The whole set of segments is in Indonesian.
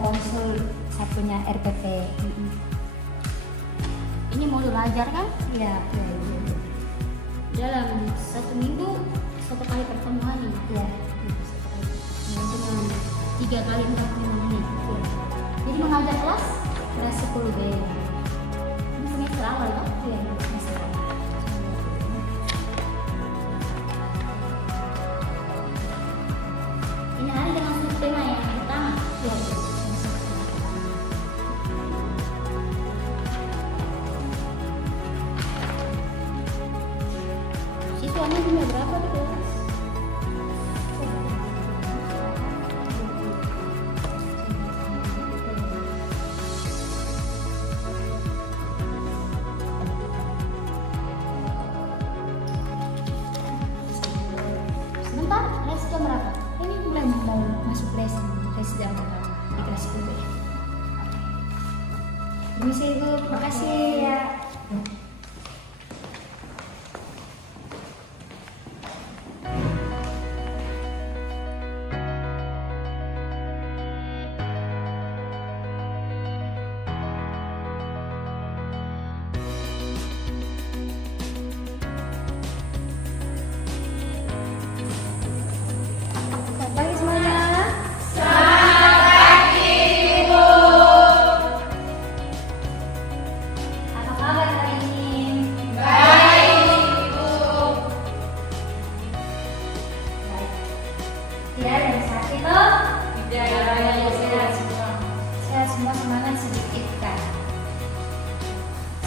konsul satunya RPP. Ini mau belajar kan? Iya. Dalam 1 minggu 1 kali pertemuan nih. Iya. Dengan 3 kali 45 menit. Iya. Jadi mengajar kelas 10B. ini semester awal kan? Iya, masalah. Ini hari dengan tema yang pertama. Iya. Siswanya jumlah berapa di kelas? Sebentar, les jam berapa? Ini mulai mau masuk les jam pertama di kelas 10B. Permisi Ibu, makasih ya. Selamat pagi semuanya. Apa kabar hari ini? Baik. Tidak ada yang sakit toh? Tidak ada yang sehat semua. Sehat semua, semangat sedikit kan.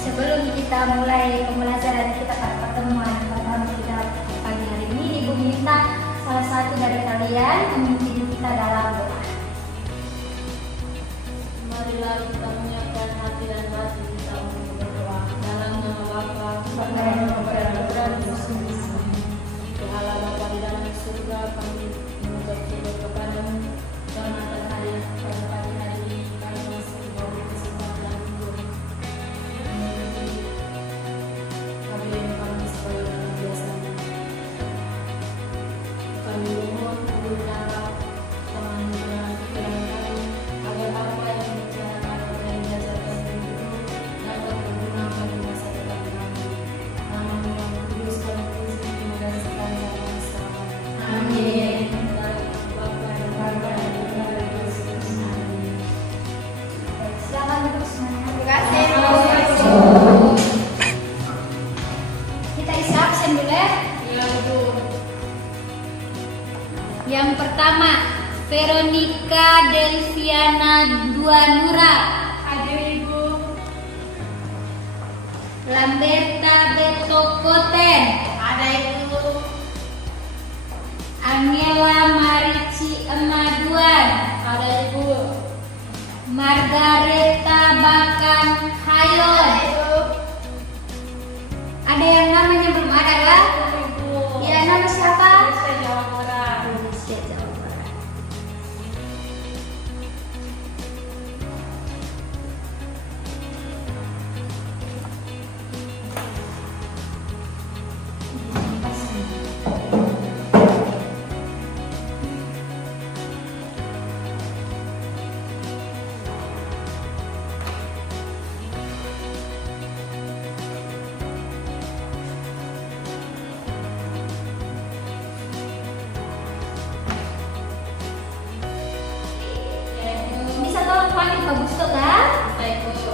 Sebelum kita mulai pembelajaran kita pada pertemuan pertama kita pagi hari ini, Ibu minta salah satu dari kalian memimpin kita dalam doa. Marilah kita menyiapkan hati dan hati kita untuk berdoa dalam nama Bapa, Bapa yang dan di Allah Bapa di dalam surga, kami mengucap syukur kepadamu karena pada pagi hari ini kami masih diberi kesempatan untuk mengikuti KBM kami sebagai biasanya. Kami mohon berdoa teman-teman pikiran kami agar apa yang dibicarakan atau yang diajarkan itu dapat berguna bagi masa depan kami. Namamu yang kudus dan kudus dan sepanjang masa. Amin. Dari Bapa dan Bapa dan Putra dan Roh Kudus. Amin. Silakan duduk semuanya. Terima kasih. Kita isi absen dulu ya. Ya Bu. Yang pertama, Veronica Delviana Duanura, Hadir Ibu. Lamberta Betokoten, Ada Ibu. Angela Marici Emaduan, Ada Ibu. Margareta Bakan Hayon. Ibu. Ada yang namanya belum ada lah? Ibu. Ya, nama siapa? Saya Jawa Barat. Indonesia Jawa Barat. Bisa tolong panggil Pak Gusto kan? Baik Bu.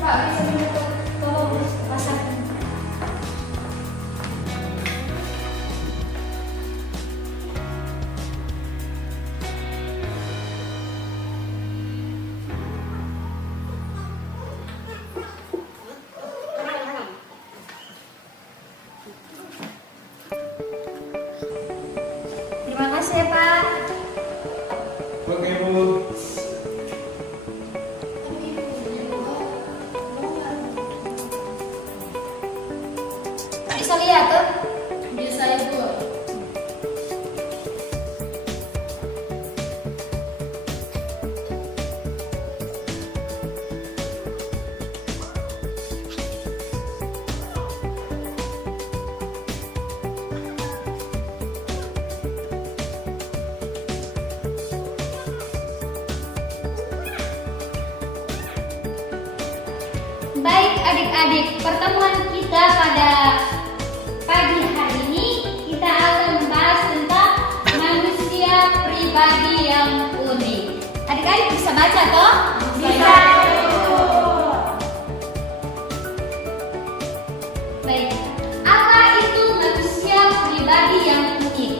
Pak, bisa minta tolong pasang. Terima kasih ya Pak. Oke Bu. Bisa lihat tuh. Bisa Ibu. Baik adik-adik, pertemuan kita pada pagi hari ini kita akan membahas tentang manusia pribadi yang unik. Adik-adik bisa baca toh? Bisa. Baik, apa itu manusia pribadi yang unik?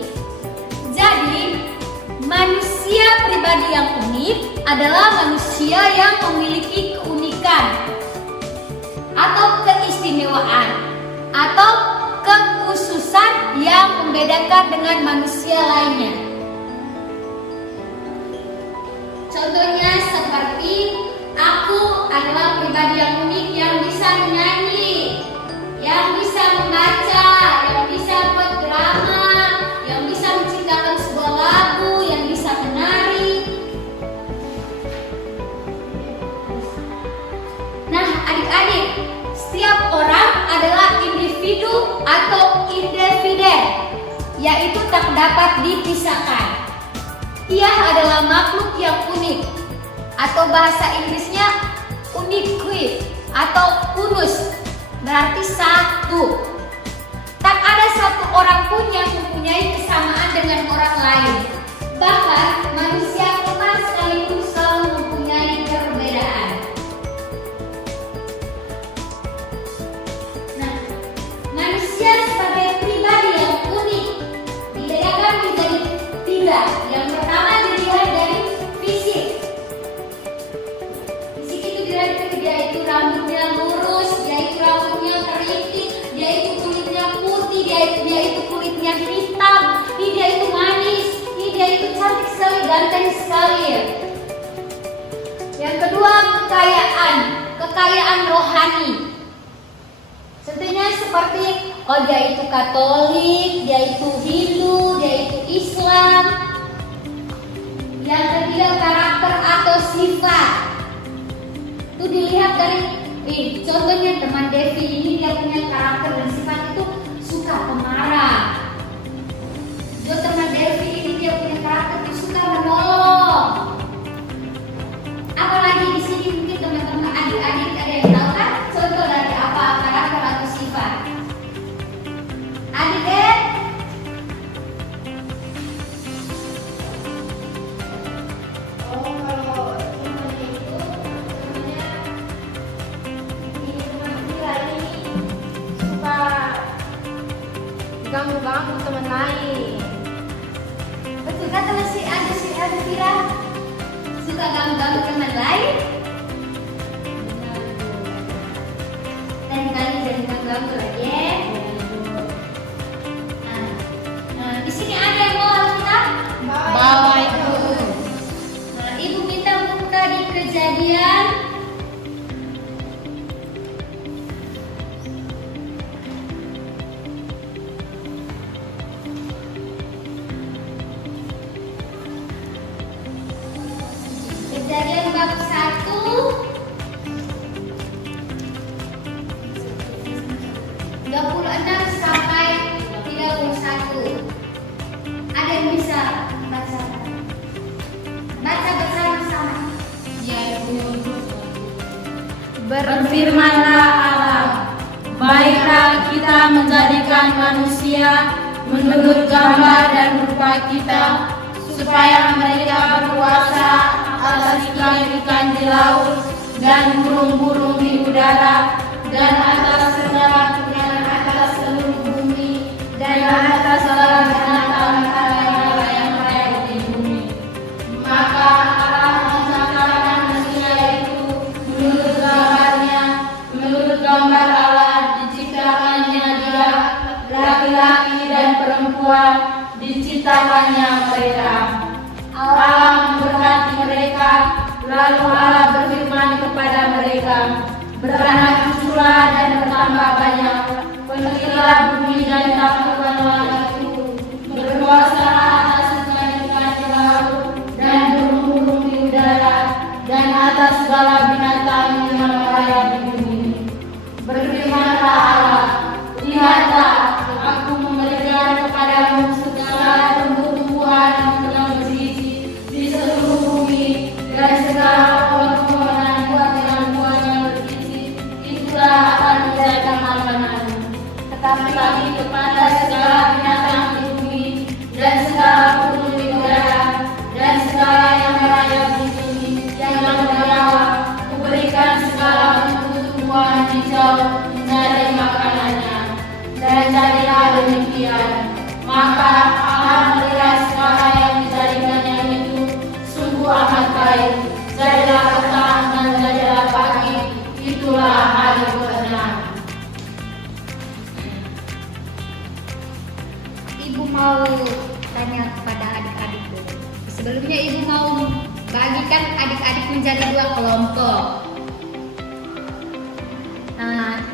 Jadi, manusia pribadi yang unik adalah manusia yang memiliki keunikan atau keistimewaan atau kekhususan yang membedakan dengan manusia lainnya. Contohnya seperti aku adalah pribadi yang unik yang bisa menyanyi, yang bisa membaca, yang bisa buat drama, yang bisa menciptakan sebuah lagu, yang bisa menari. Nah, adik-adik, setiap orang adalah individu atau individen, yaitu tak dapat dipisahkan. Ia adalah makhluk yang unik, atau bahasa Inggrisnya unique atau unus, berarti satu. Tak ada satu orang pun yang mempunyai kesamaan dengan orang lain. Bahkan manusia pernah sekalipun selalu mempunyai perbedaan. Nah, manusia sebagai pribadi yang unik dibedakan menjadi tiga. Yang pertama dilihat dari fisik. Fisik itu dilihat dari dia itu rambutnya lurus, dia itu rambutnya keriting, dia itu kulitnya putih, dia itu kulitnya hitam, dia itu manis, dia itu cantik sekali, ganteng sekali. Yang kedua kekayaan rohani. Contohnya seperti dia itu Katolik, dia itu Hindu, dia itu Islam. Yang ketiga karakter atau sifat. Itu dilihat dari contohnya teman Devi ini, dia punya karakter dan sifat itu suka pemarah. Teman Devi ini dia punya karakter itu suka menolong. Apalagi di sini mungkin teman-teman adik-adik ada yang tahu kan contoh dari apa karakter atau sifat? Adik-adik? Kalau teman itu namanya ini teman Vira ini suka ganggu teman lain. Betul kata si ada Vira suka ganggu teman lain. Lain kali jangan ganggu lagi ya. Nah, di sini ada yang mau kita Bawa itu. Nah, ibu minta buka di Kejadian. Kejadian bab 1 26 sampai 31. Ada yang bisa baca? Baca bersama-sama. Berfirmanlah Allah, baiklah kita menjadikan manusia menurut gambar dan rupa kita, supaya mereka berkuasa atas ikan-ikan di laut dan burung-burung di udara dan atas segala dan atas seluruh bumi dan atas segala binatang yang merayap di bumi. Maka Allah menciptakan manusia itu menurut gambarnya, menurut gambar Allah diciptakannya dia, laki-laki dan perempuan diciptakannya mereka. Allah memberkati mereka, lalu Allah berfirman kepada mereka, beranak cuculah dan bertambah banyak, penuhilah bumi dan taklukkanlah itu, berkuasalah atas ikan-ikan di laut dan burung-burung di udara dan atas segala binatang yang merayap di bumi. Berfirmanlah Allah, lihatlah, aku memberikan kepadamu segala tumbuh-tumbuhan yang telah bergiji di seluruh bumi dan segala pohon-pohonan buah yang bergiji di maka akan melihat segala yang dijadikannya itu sungguh amat baik. Jadilah petang dan jadilah pagi, itulah hari keenam. Ibu mau tanya kepada adik-adik dulu. Sebelumnya ibu mau bagikan adik-adik menjadi dua kelompok.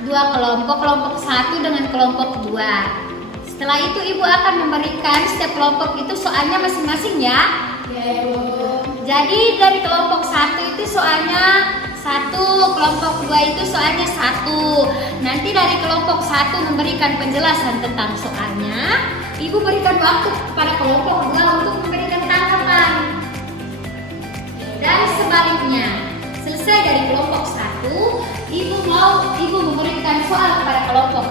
Dua kelompok, kelompok satu dengan kelompok dua. Setelah itu ibu akan memberikan setiap kelompok itu soalnya masing-masing ya. Ya, Ibu. Jadi dari kelompok satu itu soalnya satu, kelompok dua itu soalnya satu. Nanti dari kelompok satu memberikan penjelasan tentang soalnya, ibu berikan waktu kepada kelompok dua untuk memberikan tanggapan. Dan sebaliknya, selesai dari kelompok satu, ibu memberikan soal kepada kelompok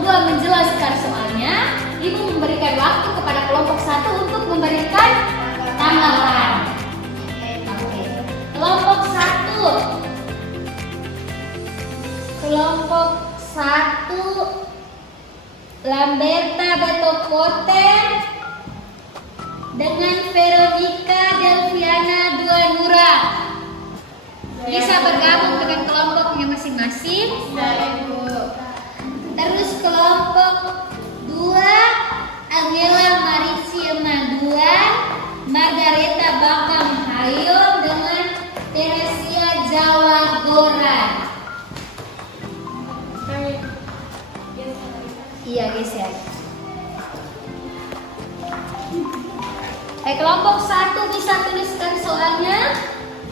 dua menjelaskan soalnya, ibu memberikan waktu kepada kelompok satu untuk memberikan tanggapan. Oke. Kelompok satu Lamberta Betokoten dengan Veronica Delviana Duanura. Bisa bergabung dengan kelompoknya masing-masing. Ya, Ibu. Terus kelompok 2 Angela Maricia Maduan, Margareta Bakam Hayom dengan Teresia Jawa Goran. Iya geser. Kelompok 1 bisa tuliskan soalnya.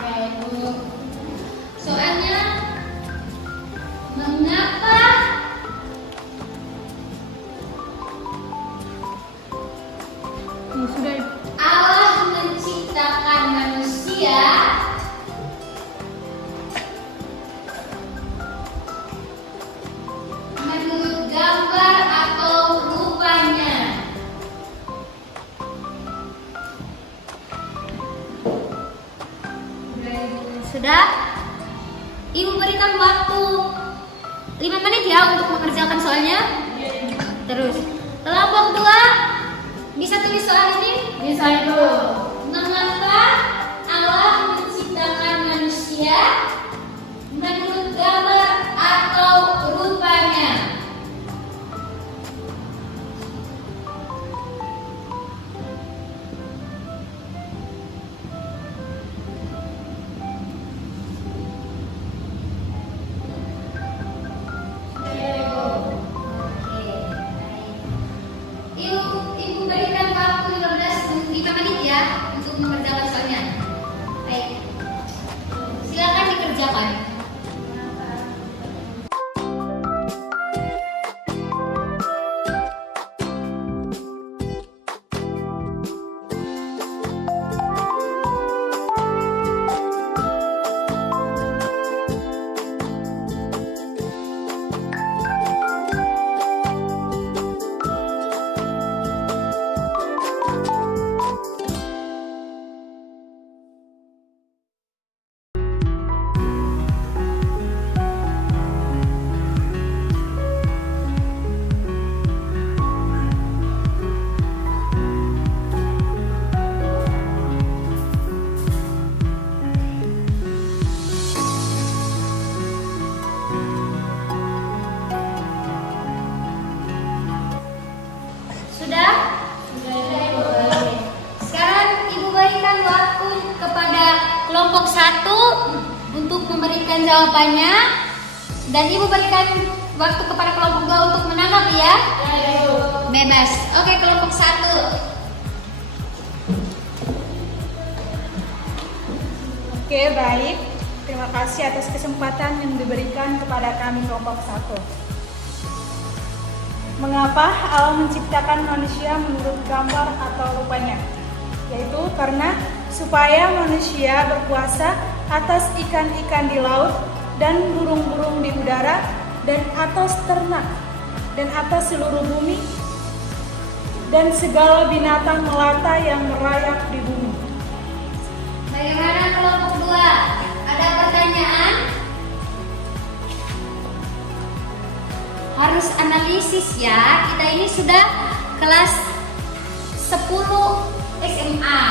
Ya, Ibu. Soalnya mengapa Allah menciptakan manusia menurut gambar atau rupanya. Sudah? Ibu berikan waktu 5 menit ya untuk mengerjakan soalnya. Terus kelompok 2 bisa tulis soal ini? Bisa, Ibu. Mengapa Allah menciptakan manusia menurut gambar atau rupanya? Oke, baik. Ibu berikan waktu 5 menit ya untuk mengerjakan soalnya. Baik. Silakan dikerjakan. Sudah? Sekarang Ibu berikan waktu kepada kelompok 1 untuk memberikan jawabannya, dan Ibu berikan waktu kepada kelompok 2 untuk menanggapi ya. Bebas. Oke, kelompok 1. Oke, baik. Terima kasih atas kesempatan yang diberikan kepada kami kelompok 1. Mengapa Allah menciptakan manusia menurut gambar atau rupanya? Yaitu karena supaya manusia berkuasa atas ikan-ikan di laut dan burung-burung di udara dan atas ternak dan atas seluruh bumi dan segala binatang melata yang merayap di bumi. Bagaimana kelompok 2? Ada pertanyaan? Harus analisis ya. Kita ini sudah kelas 10 SMA.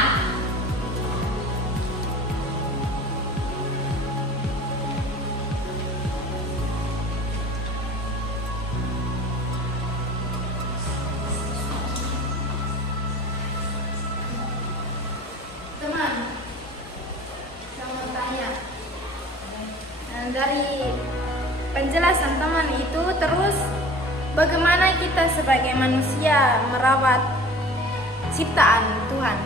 Teman, saya mau tanya. Dari penjelasan teman itu, terus bagaimana kita sebagai manusia merawat ciptaan Tuhan?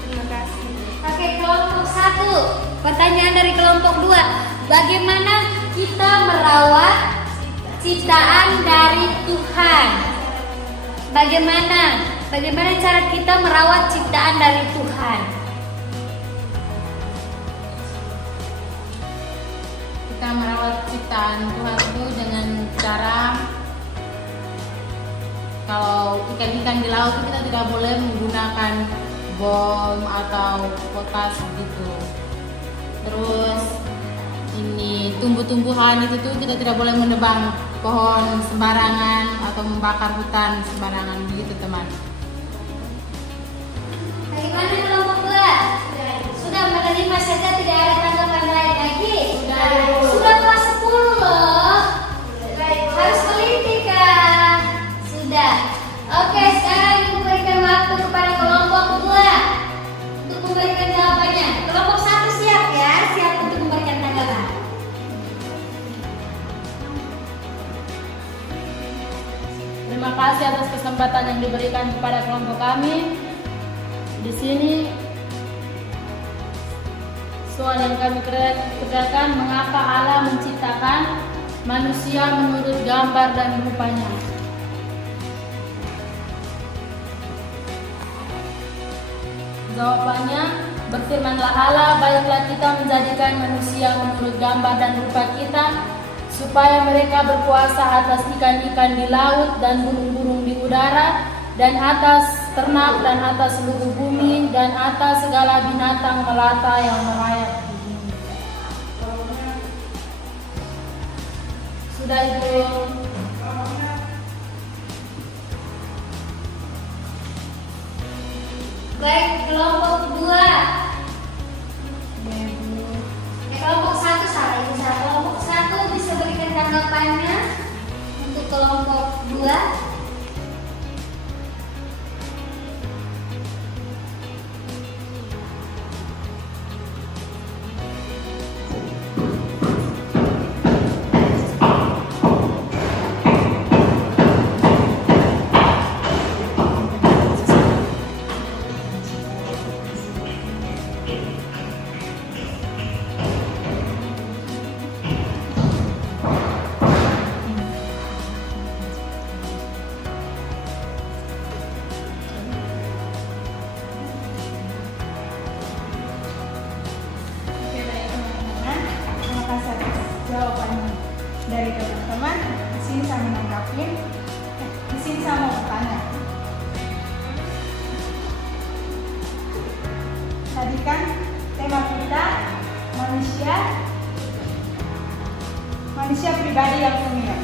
Terima kasih. Oke, kelompok 1. Pertanyaan dari kelompok 2. Bagaimana kita merawat ciptaan dari Tuhan? Bagaimana cara kita merawat ciptaan dari Tuhan? Kita merawat ciptaan Tuhan itu dengan cara, kalau ikan-ikan di laut itu kita tidak boleh menggunakan bom atau potas gitu. Terus ini tumbuh-tumbuhan itu tuh kita tidak boleh menebang pohon sembarangan atau membakar hutan sembarangan begitu, teman. Bagaimana kelompok 2? Sudah menerima saja, tidak ada tanggapan lain lagi? Sudah kelas 10 loh. Harus teliti kan? Sudah. Oke, sekarang ibu berikan waktu kepada kelompok 2 untuk memberikan jawabannya. Kelompok 1 siap ya? Siap untuk memberikan tanggapan. Terima kasih atas kesempatan yang diberikan kepada kelompok kami. Di sini soal yang kami kerjakan, mengapa Allah menciptakan manusia menurut gambar dan rupanya. Jawabannya, berfirmanlah Allah, baiklah kita menjadikan manusia menurut gambar dan rupa kita, supaya mereka berkuasa atas ikan-ikan di laut dan burung-burung di udara, dan atas ternak dan atas seluruh bumi, dan atas segala binatang melata yang merayap di bumi. Sudah, Ibu. Baik, kelompok 2. Kelompok 1 salah, Ibu salah. Kelompok 1 bisa berikan tanggapannya untuk kelompok 2. Jawaban dari teman-teman. Di sini saya menanggapi. Di sini saya mau bertanya. Tadi kan tema kita manusia pribadi yang mulia.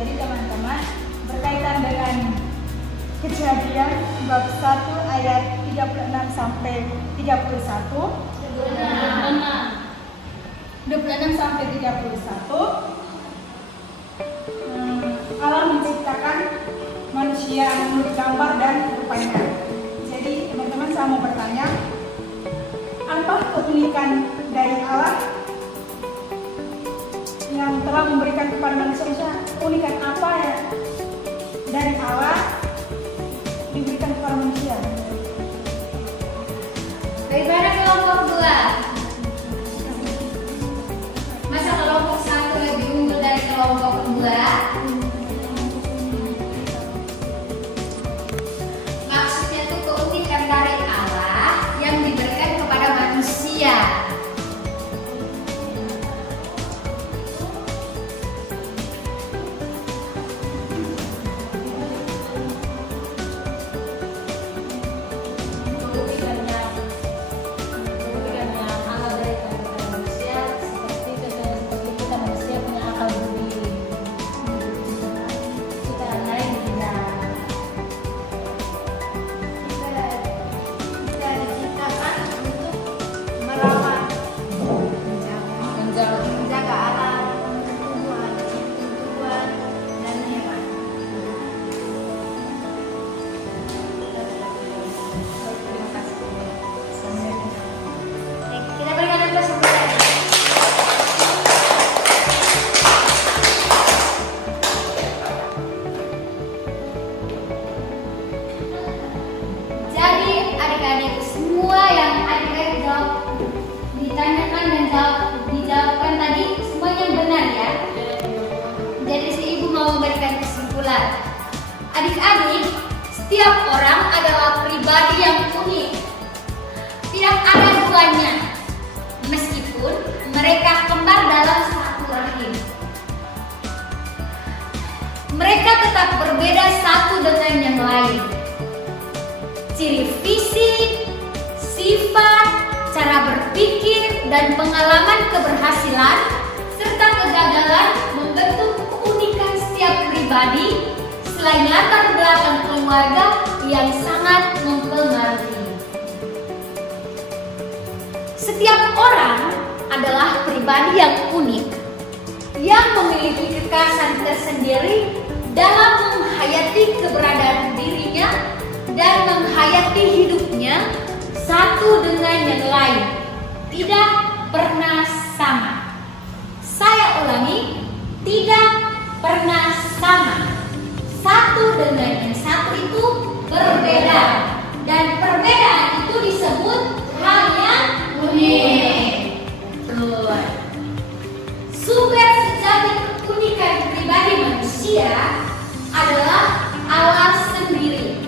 Jadi teman-teman, berkaitan dengan Kejadian bab 1 ayat 36 sampai 31. 26 sampai 31. Allah menciptakan manusia menurut gambar dan rupanya. Jadi teman-teman, saya mau bertanya, apa keunikan dari Allah yang telah memberikan kepada manusia? Keunikan apa ya dari Allah diberikan kepada manusia? Bagaimana kelompok 2? Masa kelompok 1 lebih unggul dari kelompok 2? Maksudnya itu keunikan dari Allah yang diberikan kepada manusia. ditanyakan dan dijawabkan tadi semuanya benar ya. Jadi si ibu mau memberikan kesimpulan. Adik-adik, setiap orang adalah pribadi yang unik. Tidak ada duanya. Meskipun mereka kembar dalam satu rahim. Mereka tetap berbeda satu dengan yang lain. Ciri fisik, sifat, cara berpikir, dan pengalaman keberhasilan serta kegagalan membentuk keunikan setiap pribadi selain latar belakang keluarga yang sangat mempengaruhi. Setiap orang adalah pribadi yang unik yang memiliki kekhasan tersendiri dalam menghayati keberadaan dirinya dan menghayati hidupnya satu dengan yang lain, tidak pernah sama. Saya ulangi, tidak pernah sama. Satu dengan yang satu itu berbeda, dan perbedaan itu disebut hal yang unik. Tuh. Sumber sejati keunikan pribadi manusia adalah Allah sendiri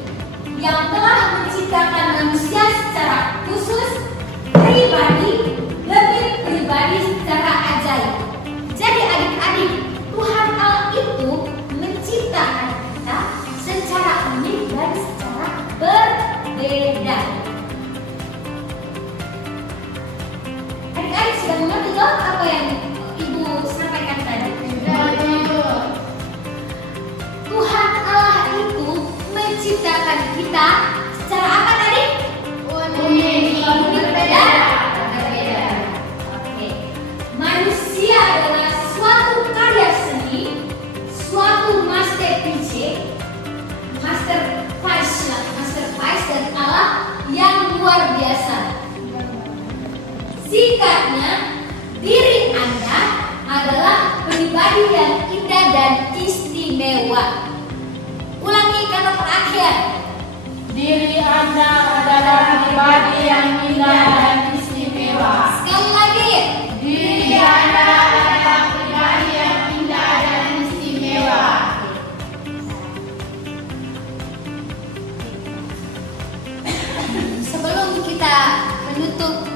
yang telah menciptakan manusia secara khusus, pribadi, lebih pribadi secara ajaib. Jadi adik-adik, Tuhan Allah itu menciptakan kita secara unik dan secara berbeda. Adik-adik sudah mengerti toh apa yang Ibu sampaikan tadi? Tuhan Allah itu menciptakan kita secara apa tadi? Unik. Berbeda. Berbeda. Oke. Manusia adalah suatu karya seni, suatu masterpiece dari Allah yang luar biasa. Singkatnya, diri Anda adalah pribadi yang indah dan istimewa. Ulangi kata terakhir. Diri Anda adalah pribadi yang indah dan istimewa. Sekali lagi. Diri Anda adalah pribadi yang indah dan istimewa. Sebelum kita menutup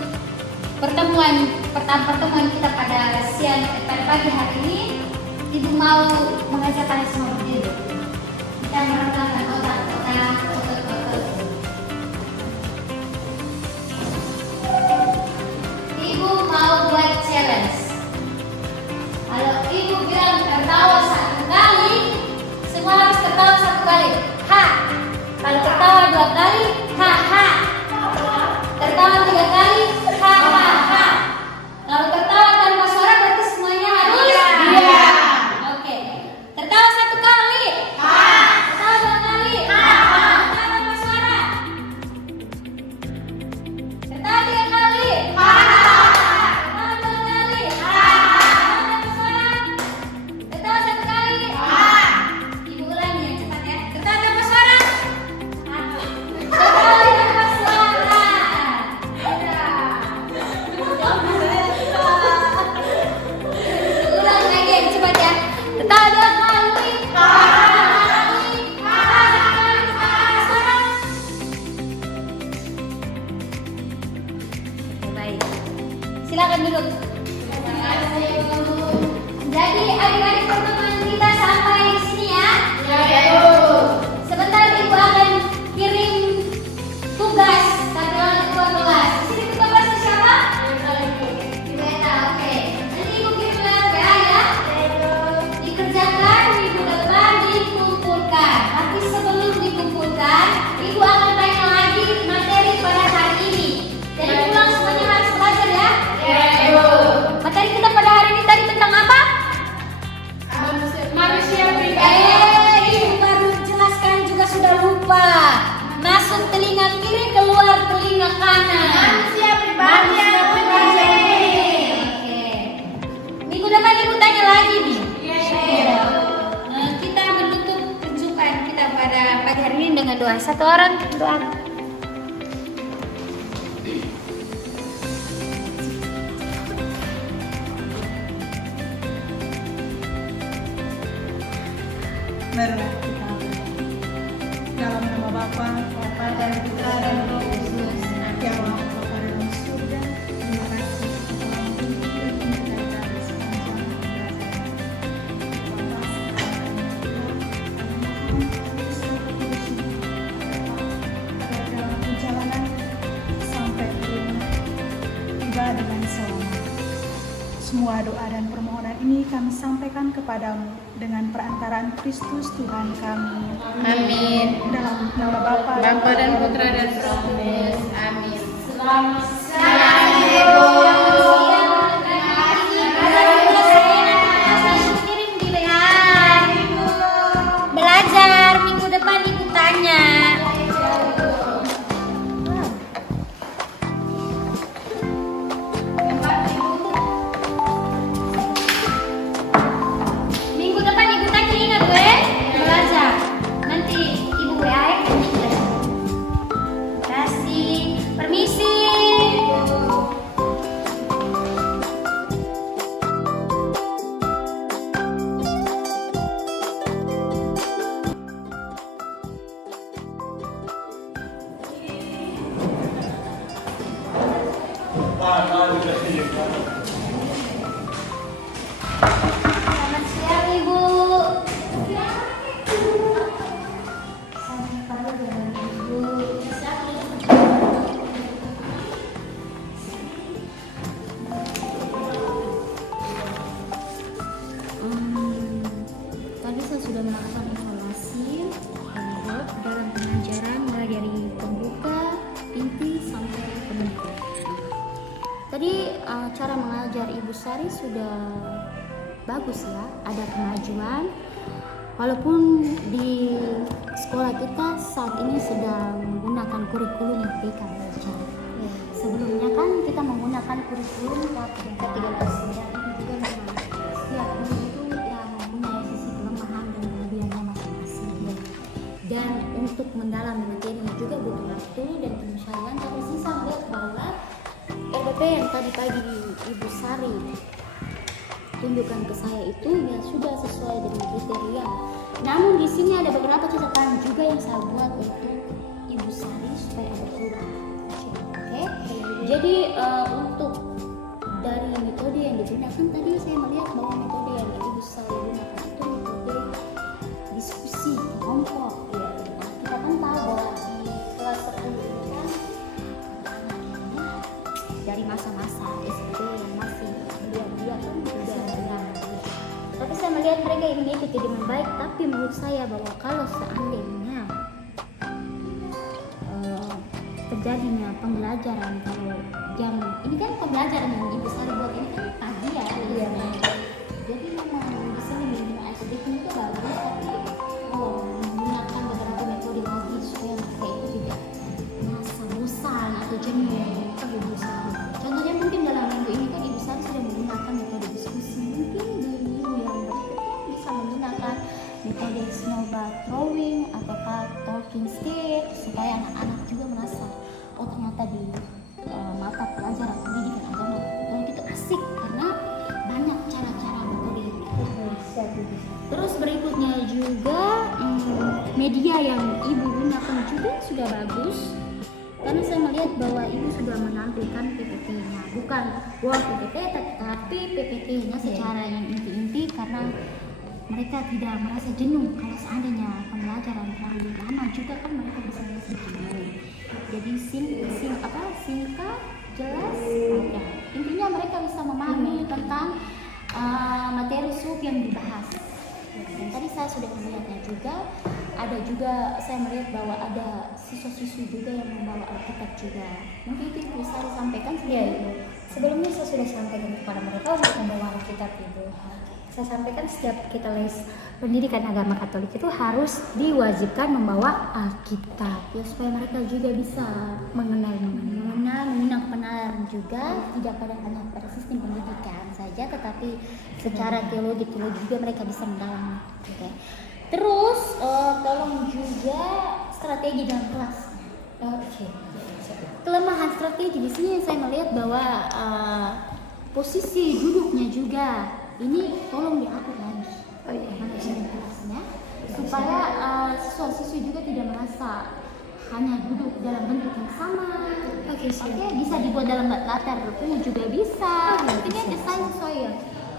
pertemuan kita pada pagi hari ini, Ibu mau mengajak kalian semua berdiri. Kita merenungkan otak-otak. Ibu mau buat challenge. Kalau Ibu bilang tertawa satu kali, semua harus tertawa satu kali. Ha. Kalau tertawa dua kali, ha ha. Tertawa tiga kali, ha ha ha. Kalau tertawa tanpa suara berarti semuanya harus iya. Oke. Tertawa satu kali, ha. Tertawa dua kali, ha ha. Tertawa tanpa suara. Tertawa tiga kali, ha ha. Tertawa dua kali, ha ha. Tertawa tanpa suara. Tertawa satu kali, ha. Ibu ulangi yang cepat ya. Tertawa tanpa suara. Tertawa tanpa suara. Ulang lagi yang cepat ya. Tertawa dua kali. Baik. Silakan duduk. Jadi adik-adik pertemuan kita sampai di sini ya. Sebentar Ibu akan kirim tugas tanggal 12. Di sini tugasnya siapa? Ibu Eta, oke. Nanti Ibu kirim lewat WA ya. Dikerjakan minggu depan, dikumpulkan. Nanti sebelum dikumpulkan, Ibu akan tanya lagi materi pada hari ini. Jadi pulang semuanya harus belajar ya. Materi kita pada hari ini tadi tentang apa? Manusia pribadi. Ibu baru jelaskan juga sudah lupa. Masuk telinga kiri, keluar telinga kanan. Manusia pribadi yang Oke. Minggu depan Ibu tanya lagi nih. Kita menutup perjumpaan kita pada pagi hari ini dengan doa. Satu orang doa. Marilah kita berdoa. Dalam nama Bapa dan Putra dan Roh Kudus. Ya Allah, Bapa dalam surga, terima kasih telah memberikan kita sepanjang dalam perjalanan sampai ke rumah tiba dengan selamat. Semua doa dan permohonan ini kami sampaikan kepadamu dengan perantaraan Kristus Tuhan kami. Amin. Dalam nama Bapa Dan Putra dan Roh Kudus. Amin. Selamat Belajar minggu depan ikut tanya. Minggu depan ikut tanya, ingat gue belajar. Nanti ibu WA ya. Kasih permisi. Selamat siang ibu. Selamat pagi ibu. Tadi saya sudah melakukan evaluasi dalam pengajaran mulai dari pembuka, inti sampai penutup. Tadi cara mengajar Ibu Sari sudah bagus ya, ada kemajuan. Walaupun di sekolah kita saat ini sedang menggunakan kurikulum Merdeka Belajar. Sebelumnya kan kita menggunakan kurikulum tingkat 13. Ini juga memang setiap guru itu ya mempunyai sisi kelemahan dan kelebihannya masing-masing. Dan untuk mendalami materinya juga butuh waktu dan penyesuaian. Tapi saya melihat bahwa RDP yang tadi pagi Ibu Sari tunjukkan ke saya itu ya sudah sesuai dengan kriteria. Namun di sini ada beberapa catatan juga yang saya buat, yaitu Ibu Sari supaya ada perubahan. Oke. Jadi untuk dari metode yang digunakan tadi saya melihat bahwa metode yang Ibu Sari gunakan itu metode diskusi kelompok. Ya. Nah, kita kan tahu bahwa di kelas 10 ini kan dari masa-masa SD yang masih dia kan sudah tapi saya melihat mereka ini mengikuti dengan baik. Tapi menurut saya bahwa kalau seandainya terjadinya pembelajaran, kalau jam ini kan pembelajaran yang Ibu Sari buat ini kan pagi ya, jadi memang di sini minimal SD itu bagus, tapi menggunakan beberapa metode lagi supaya mereka itu tidak merasa bosan atau jenuh. Ibu Sari contohnya mungkin dalam minggu ini kan Ibu Sari sudah menggunakan metode diskusi. Mungkin di minggu yang berikutnya bisa menggunakan metode snowball throwing ataukah talking stick supaya anak-anak juga merasa oh ternyata di mata pelajaran pendidikan agama itu asik karena banyak cara-cara metode itu. Terus berikutnya juga media yang Ibu gunakan juga sudah bagus. Karena saya melihat bahwa Ibu sudah menampilkan PPT-nya, bukan PPT tapi PPT-nya secara yang inti-inti karena mereka tidak merasa jenuh. Kalau seandainya pembelajaran terlalu lama juga kan mereka bisa merasa jenuh. Jadi singkat, jelas, ya. Intinya mereka bisa memahami tentang materi sub yang dibahas. Dan tadi saya sudah melihatnya juga. Ada juga saya melihat bahwa ada siswa-siswi juga yang membawa Alkitab juga. Mungkin itu Ibu Sari sampaikan sebelumnya. Sebelumnya saya sudah sampaikan kepada mereka untuk membawa Alkitab Ibu. Saya sampaikan setiap kita les pendidikan agama Katolik itu harus diwajibkan membawa Alkitab ya, supaya mereka juga bisa mengenal kebenaran juga, tidak hanya pada sistem pendidikan saja, tetapi secara teologi juga mereka bisa mendalami. Okay. Terus tolong juga strategi dalam kelas. Kelemahan strategi di sini saya melihat bahwa posisi duduknya juga ini tolong diatur lagi. Manajemen kelasnya supaya siswa-siswi juga tidak merasa hanya duduk dalam bentuk yang sama. Oke, bisa dibuat dalam latar buku juga bisa. Intinya desain sesuai yang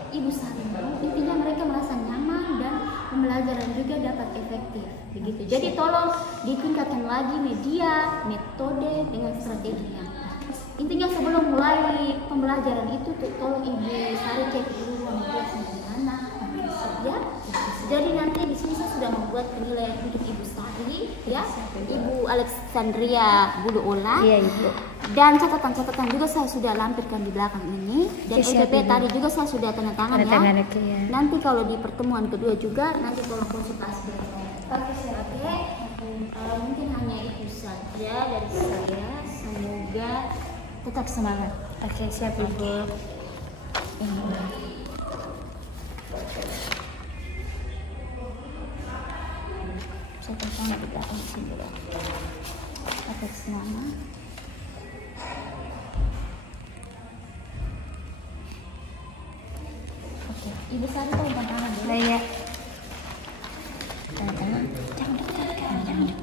Ibu Sari mau. Intinya mereka merasa nyaman dan pembelajaran juga dapat efektif. Begitu. Jadi tolong ditingkatkan lagi media, metode dengan strateginya. Intinya sebelum mulai pembelajaran itu tolong Ibu Sari cek dulu membuat gimana. Ya. Jadi nanti di sini saya sudah membuat penilaian untuk Ibu Sari, ya, Ibu Alexandria Buluola. Iya, Ibu. Dan catatan-catatan juga saya sudah lampirkan di belakang ini. Dan Siap, OTP Ibu. tadi juga saya sudah tanda tangan ya. Nanti kalau di pertemuan kedua juga nanti tolong konsultasi dengan Oke, siap. Oke, mungkin hanya itu saja dari saya. Semoga tetap semangat. Oke, siap, Ibu. Saya tanda di belakang sini ya. Atas nama. Oke, Ibu Sari tolong tanda tangan dulu. Iya. Tanda tangan. Jangan.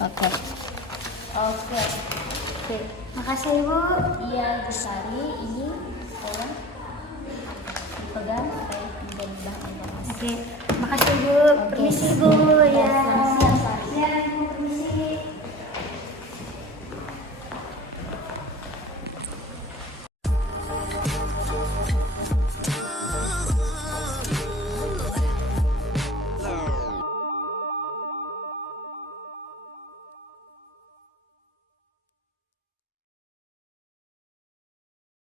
Oke. Oke. Makasih Ibu. Iya, Ibu Sari, ini saya dipegang supaya menjadi bahan informasi. Oke. Makasih Ibu. Permisi Ibu. Ya, Ya. selamat siang, Sari. Ya.